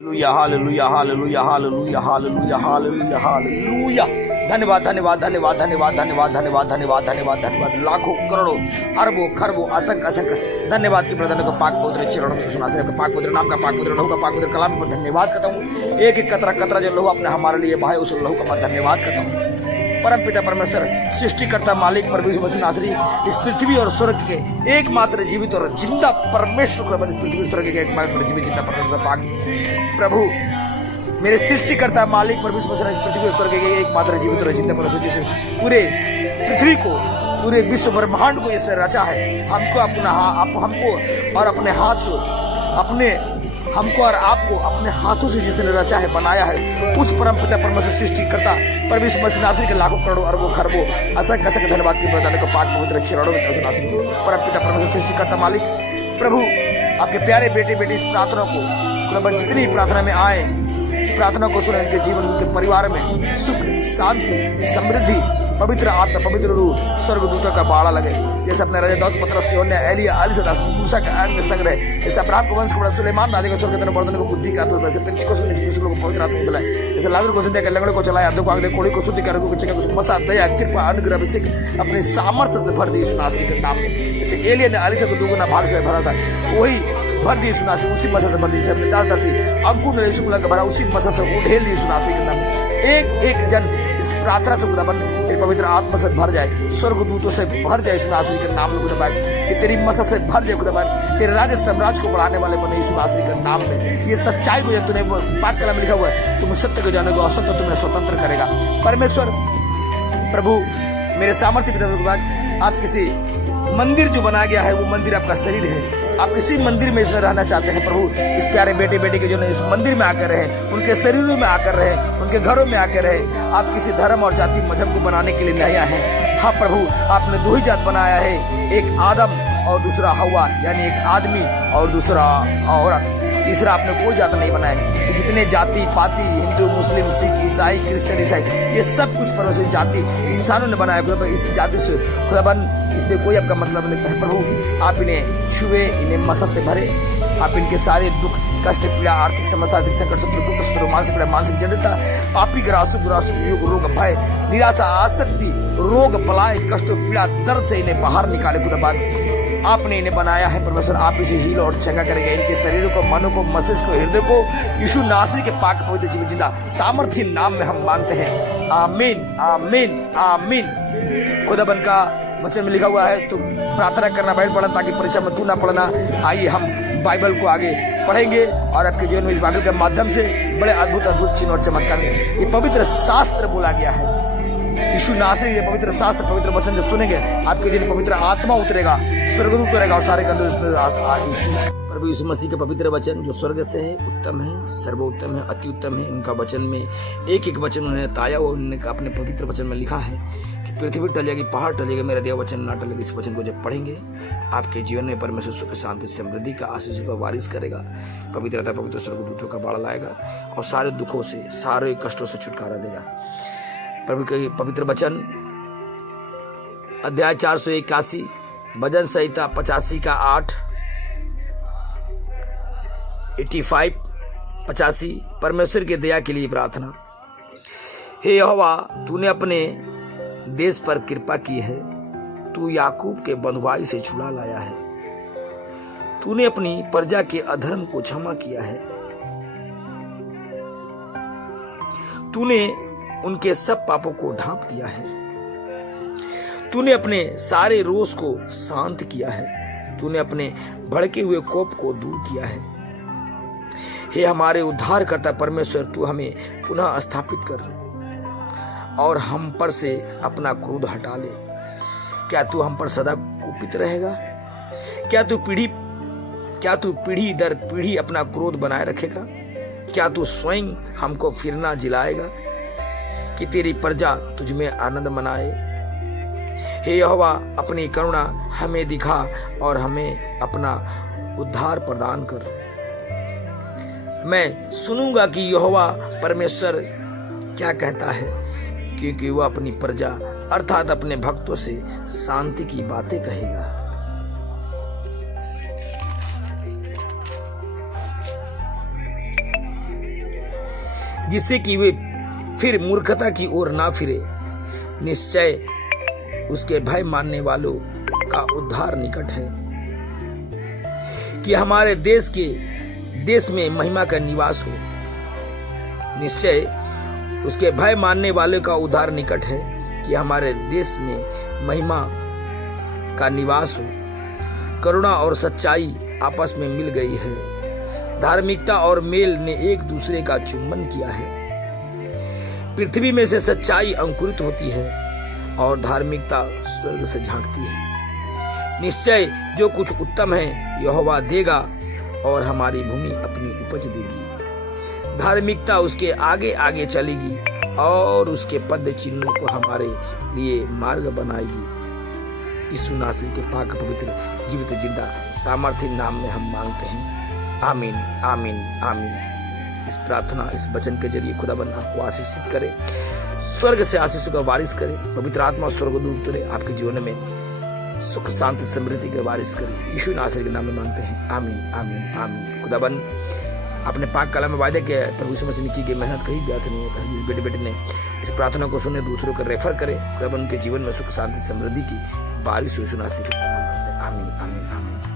Hallelujah hallelujah hallelujah hallelujah hallelujah hallelujah. धन्यवाद धन्यवाद धन्यवाद धन्यवाद धन्यवाद धन्यवाद धन्यवाद धन्यवाद धन्यवाद। लाखों करोड़ों अरबों खरबों असंख्य असंख्य धन्यवाद की प्रधान को पाक पवित्र चरणों में सुना से पाक पवित्र नाम का पाक पवित्र लहू का पाक पवित्र कलाम पर धन्यवाद करता हूँ। एक एक कतरा कतरा जो लहू अपने हमारे लिए भाई उस लहू का मैं धन्यवाद करता हूँ। परम पिता परमेश्वर सृष्टिकर्ता मालिक प्रभु यीशु मसीह नासरी इस पृथ्वी और स्वर्ग के एकमात्र जीवित और जिंदा परमेश्वर को पृथ्वी स्वर्ग के एकमात्र जीवित जिंदा परमेश्वर पाक प्रभु मेरे सृष्टिकर्ता मालिक प्रभु यीशु मसीह पृथ्वी और स्वर्ग के एकमात्र जीवित और जिंदा परमेश्वर जिसे पूरे पृथ्वी को पूरे विश्व ब्रह्मांड को इसने रचा है। हमको अपना हमको और अपने हाथ से हमको और आपको अपने हाथों से जिसने रचा है बनाया है उस परम पिता परमेश्वर सृष्टिकर्ता प्रभु यीशु मसीह नासरी के लाखों करोड़ों अरबों खरबों असंख्य असंख्य धन्यवाद की प्रदान को पाक पवित्र चरणों में नासरी परम पिता परमेश्वर सृष्टिकर्ता मालिक प्रभु आपके प्यारे बेटे बेटी इस प्रार्थना को जितनी प्रार्थना में आए इस प्रार्थना को सुने उनके जीवन उनके परिवार में सुख शांति समृद्धि पवित्र आत्मा पवित्र रूह स्वर्गदूतों का बाड़ा लगे जैसे अपने राजा दाऊद पतरस योन्या एलिया अलीसदास मूसा का अन्य संग्रह जैसे अब्राहम को वंश को बड़ा सुलेमान राजा को स्वर्ग देने बर्तन को बुद्धि का आतुर वैसे पितृ को पवित्र आत्मा को लाए जैसे लाजर को जिंदा कर लंगड़े को चलाया अधों को आग दे कोड़ी को शुद्धि कर को चंगे को मसा दया कृपा अनुग्रह अभिषेक अपने सामर्थ्य से भर दी इस नासरी के नाम में जैसे एलिया ने अलीसा को दुगुना भाग से भरा था वही भर दी सुनासी उसी मसा से भर दी अपने दास दासी अंकुर ने यीशु को भरा उसी मसा से उड़ेल दी सुनासी के नाम में एक एक जन इस प्रार्थना से खुदाबंद तेरी पवित्र आत्मा से भर जाए स्वर्गदूतों से भर जाए यीशु नासरी के नाम में खुदाबंद कि तेरी मसा से भर जाए खुदाबंद तेरे राज्य साम्राज्य को बढ़ाने वाले बने यीशु नासरी के नाम में ये सच्चाई को जब तूने पाक कलम में लिखा हुआ है तुम सत्य को जानोगे और सत्य तुम्हें स्वतंत्र करेगा। परमेश्वर प्रभु मेरे सामर्थ्य पिता आप किसी मंदिर जो बनाया गया है वो मंदिर आपका शरीर है आप इसी मंदिर में इसमें रहना चाहते हैं प्रभु इस प्यारे बेटे बेटी के जो इस मंदिर में आकर रहे उनके शरीरों में आकर रहे उनके घरों में आकर रहे आप किसी धर्म और जाति मजहब को बनाने के लिए नहीं आए हैं। हाँ प्रभु आपने दो ही जात बनाया है एक आदम और दूसरा हवा यानी एक आदमी और दूसरा औरत तीसरा आपने कोई जात नहीं बनाया। जितने जाति पाति हिंदू मुस्लिम सिख ईसाई क्रिश्चियन ईसाई ये सब कुछ परमेश्वर जाति इंसानों ने बनाया खुदा इस जाति से खुदाबन इससे कोई आपका मतलब नहीं है। प्रभु आप इन्हें छुए इन्हें मसा से भरे आप इनके सारे दुख कष्ट पीड़ा आर्थिक समस्या आर्थिक संकट शत्रु दुख शत्रु मानसिक पीड़ा मानसिक जटिलता पापी ग्रासु ग्रासु युग रोग भय निराशा आसक्ति रोग बलाय कष्ट पीड़ा दर्द से इन्हें बाहर निकाले खुदाबन आपने इन्हें बनाया है परमेश्वर आप इसे हील और चंगा करेंगे इनके शरीरों को मनो को मस्तिष्क को हृदय को यीशु नासरी के पाक पवित्र जीवन जिंदा सामर्थ्य नाम में हम मांगते हैं आमीन आमीन आमीन। खुदाबंद का वचन में लिखा हुआ है तो प्रार्थना करना बाइबल पढ़ना ताकि परीक्षा में तू ना पढ़ना। आइए हम बाइबल को आगे पढ़ेंगे और आपके जीवन में इस बाइबल के माध्यम से बड़े अद्भुत अद्भुत चिन्ह और चमत्कार ये पवित्र शास्त्र बोला गया है। यीशु नासरी ये पवित्र शास्त्र पवित्र वचन जब सुनेंगे आपके दिन पवित्र आत्मा उतरेगा स्वर्गदूत उतरेगा और सारे प्रभु यीशु मसीह के पवित्र वचन जो स्वर्ग से है उत्तम है सर्वोत्तम है अति उत्तम है। उनका वचन में एक एक वचन उन्होंने ताया हुआ उन्होंने अपने पवित्र वचन में लिखा है कि पृथ्वी टलेगी पहाड़ टलेगा मेरा दिया वचन ना टलेगा। इस वचन को जब पढ़ेंगे आपके जीवन में परमेश्वर सुख शांति समृद्धि का आशीष का वारिस करेगा पवित्रता पवित्र स्वर्गदूतों का बाड़ा लाएगा और सारे दुखों से सारे कष्टों से छुटकारा देगा। प्रभु के पवित्र वचन अध्याय 481 भजन संहिता 85 का 8 85 85 परमेश्वर की दया के लिए प्रार्थना। हे यहोवा तूने अपने देश पर कृपा की है तू याकूब के बंधुआई से छुड़ा लाया है तूने अपनी प्रजा के अधर्म को क्षमा किया है तूने उनके सब पापों को ढांप दिया है तूने अपने सारे रोष को शांत किया है तूने अपने भड़के हुए कोप को दूर किया है। हे हमारे उद्धारकर्ता परमेश्वर तू हमें पुनः स्थापित कर और हम पर से अपना क्रोध हटा ले। क्या तू हम पर सदा कुपित रहेगा क्या तू पीढ़ी दर पीढ़ी अपना क्रोध बनाए रखेगा क्या तू स्वयं हमको फिर ना जिलाएगा कि तेरी प्रजा तुझ में आनंद मनाए। हे यहोवा अपनी करुणा हमें दिखा और हमें अपना उद्धार प्रदान कर। मैं सुनूंगा कि यहोवा परमेश्वर क्या कहता है क्योंकि वह अपनी प्रजा अर्थात अपने भक्तों से शांति की बातें कहेगा। जिससे कि वे फिर मूर्खता की ओर ना फिरे। निश्चय उसके भय मानने वालों का उद्धार निकट है, कि हमारे देश में महिमा का निवास हो। निश्चय उसके भय मानने वालों का उद्धार निकट है, कि हमारे देश में महिमा का निवास हो। करुणा और सच्चाई आपस में मिल गई है, धार्मिकता और मेल ने एक दूसरे का चुंबन किया है। पृथ्वी में से सच्चाई अंकुरित होती है और धार्मिकता स्वर्ग से झांकती है। निश्चय जो कुछ उत्तम है यहोवा देगा और हमारी भूमि अपनी उपज देगी। धार्मिकता उसके आगे आगे चलेगी और उसके पद चिन्हों को हमारे लिए मार्ग बनाएगी। यीशु नासरी के पाक पवित्र जीवित जिंदा सामर्थ्य नाम में हम मांगते हैं, आमीन आमीन आमीन। इस प्रार्थना इस वचन के जरिए खुदाबंद आपको आशीषित करे, स्वर्ग से आशीषों का वारिस करे, पवित्र आत्मा स्वर्गदूत उतरे आपके जीवन में सुख शांति समृद्धि के वारिस करे। यीशु नासरी के नाम में मांगते हैं, आमीन आमीन आमीन। खुदाबंद अपने पाक कला में वायदे किया है, प्रभु यीशु मसीह ने की गई मेहनत कहीं व्यर्थ नहीं है। इस बेटे ने इस प्रार्थना को सुने, दूसरों को रेफर करे, खुदाबंद के जीवन में सुख शांति समृद्धि की बारिश यीशु नासरी के नाम में मांगते हैं, आमीन आमीन आमीन।